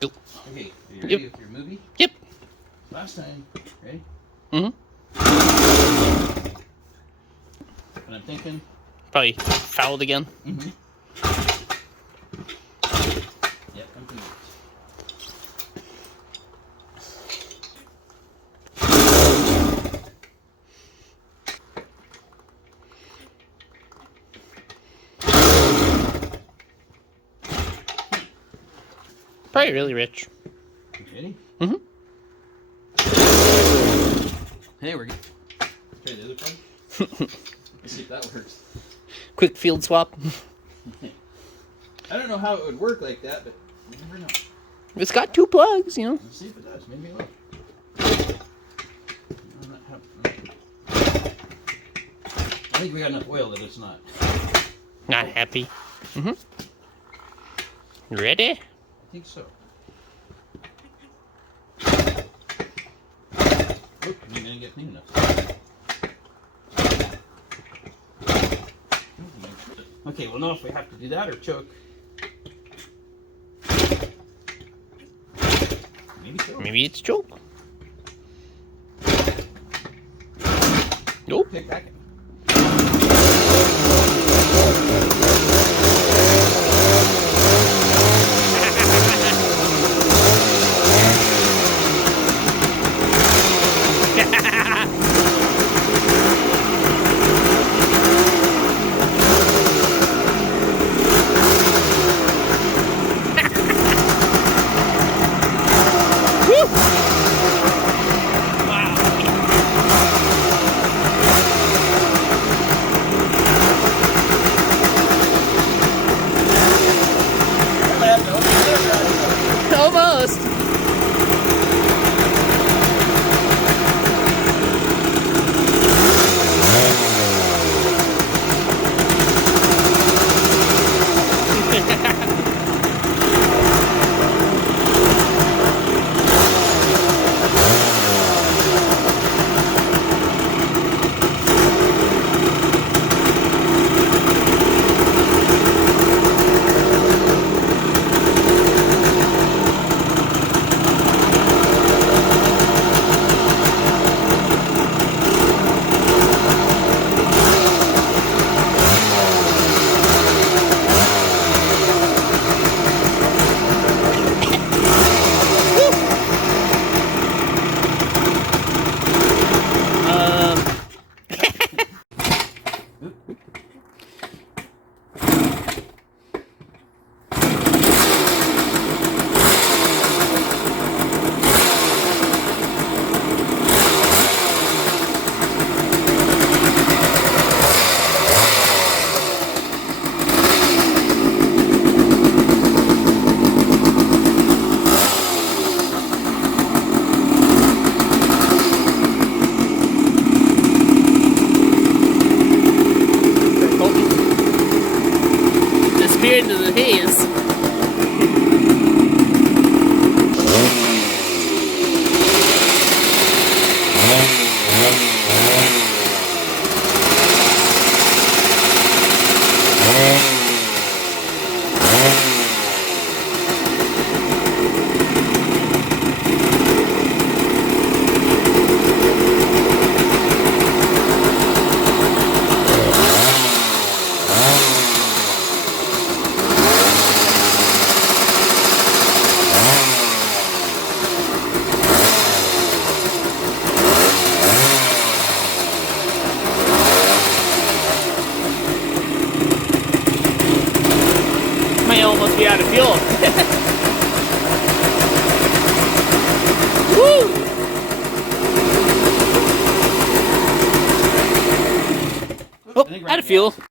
Go. Okay, are you ready with your movie? Yep. Last time, ready? Mm-hmm. And I'm thinking. Probably fouled again. Mm-hmm. Yep, I'm thinking. Probably really rich. Ready? Mm-hmm. Hey, we're good. Try the other part. Let's see if that works. Quick field swap. I don't know how it would work like that, but you never know. It's got 2 plugs, you know. Let's see if it does. Maybe it will. I think we got enough oil that it's not. Not happy. Mm-hmm. Ready? I think so. Oop, you're gonna get clean enough. Okay, we'll know if we have to do that or choke. Maybe so. Maybe it's choke. Nope. Pick back. Almost. Disappeared into the haze. Might almost be out of fuel. Woo! Oh, out of fuel.